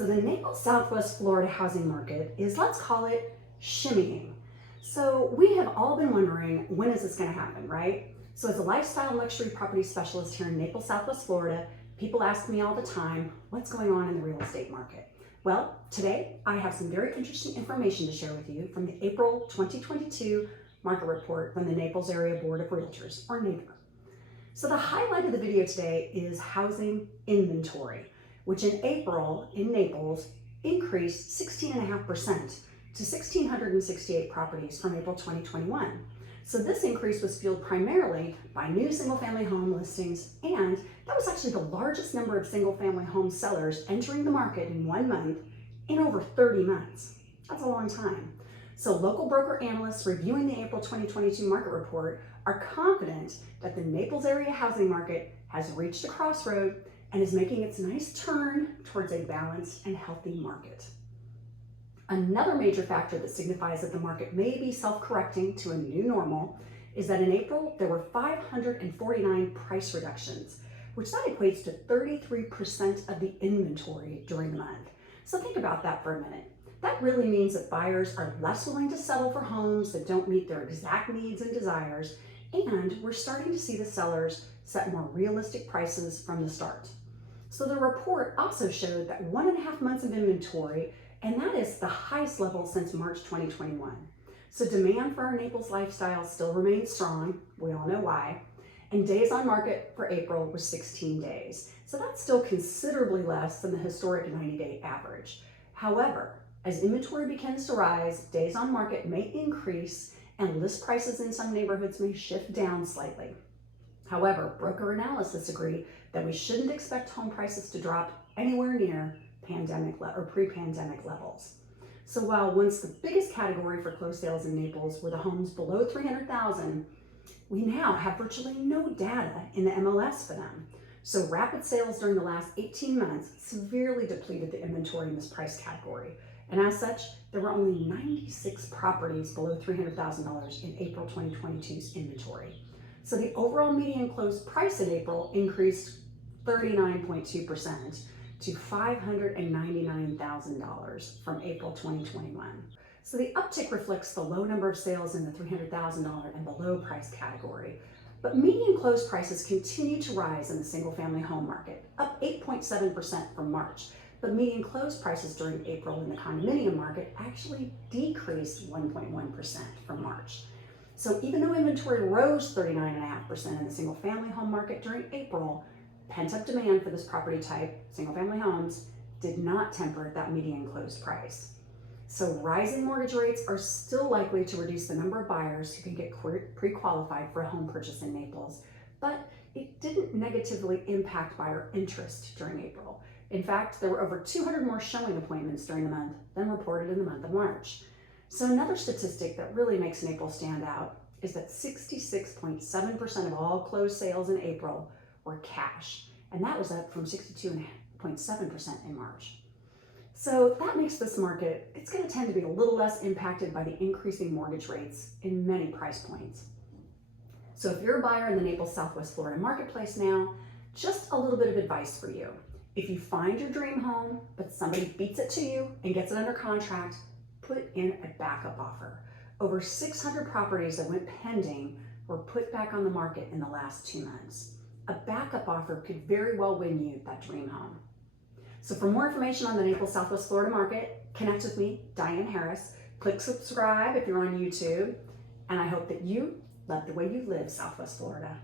So the Naples Southwest Florida housing market is, let's call it, shimmying. So we have all been wondering, when is this going to happen, right? So as a lifestyle luxury property specialist here in Naples Southwest Florida, people ask me all the time, what's going on in the real estate market? Well, today I have some very interesting information to share with you from the April 2022 market report from the Naples Area Board of Realtors, or NABOR. So the highlight of the video today is housing inventory, which in April in Naples increased 16.5% to 1,668 properties from April 2021. So this increase was fueled primarily by new single-family home listings, and that was actually the largest number of single-family home sellers entering the market in 1 month in over 30 months. That's a long time. So local broker analysts reviewing the April 2022 market report are confident that the Naples area housing market has reached a crossroad and is making its nice turn towards a balanced and healthy market. Another major factor that signifies that the market may be self-correcting to a new normal is that in April, there were 549 price reductions, which that equates to 33% of the inventory during the month. So think about that for a minute. That really means that buyers are less willing to settle for homes that don't meet their exact needs and desires, and we're starting to see the sellers set more realistic prices from the start. So the report also showed that 1.5 months of inventory, and that is the highest level since March 2021. So demand for our Naples lifestyle still remains strong. We all know why. And days on market for April was 16 days. So that's still considerably less than the historic 90-day average. However, as inventory begins to rise, days on market may increase and list prices in some neighborhoods may shift down slightly. However, broker analysts agree that we shouldn't expect home prices to drop anywhere near pre-pandemic levels. So while once the biggest category for closed sales in Naples were the homes below $300,000, we now have virtually no data in the MLS for them. So rapid sales during the last 18 months severely depleted the inventory in this price category. And as such, there were only 96 properties below $300,000 in April 2022's inventory. So the overall median closed price in April increased 39.2% to $599,000 from April 2021. So the uptick reflects the low number of sales in the $300,000 and below price category. But median closed prices continue to rise in the single-family home market, up 8.7% from March. But median closed prices during April in the condominium market actually decreased 1.1% from March. So even though inventory rose 39.5% in the single-family home market during April, pent-up demand for this property type, single-family homes, did not temper that median closed price. So rising mortgage rates are still likely to reduce the number of buyers who can get pre-qualified for a home purchase in Naples, but it didn't negatively impact buyer interest during April. In fact, there were over 200 more showing appointments during the month than reported in the month of March. So another statistic that really makes Naples stand out is that 66.7% of all closed sales in April were cash, and that was up from 62.7% in March. So that makes this market, it's going to tend to be a little less impacted by the increasing mortgage rates in many price points. So if you're a buyer in the Naples Southwest Florida marketplace now, just a little bit of advice for you. If you find your dream home, but somebody beats it to you and gets it under contract, put in a backup offer. Over 600 properties that went pending were put back on the market in the last 2 months. A backup offer could very well win you that dream home. So for more information on the Naples Southwest Florida market, connect with me, Diane Harris. Click subscribe if you're on YouTube, and I hope that you love the way you live Southwest Florida.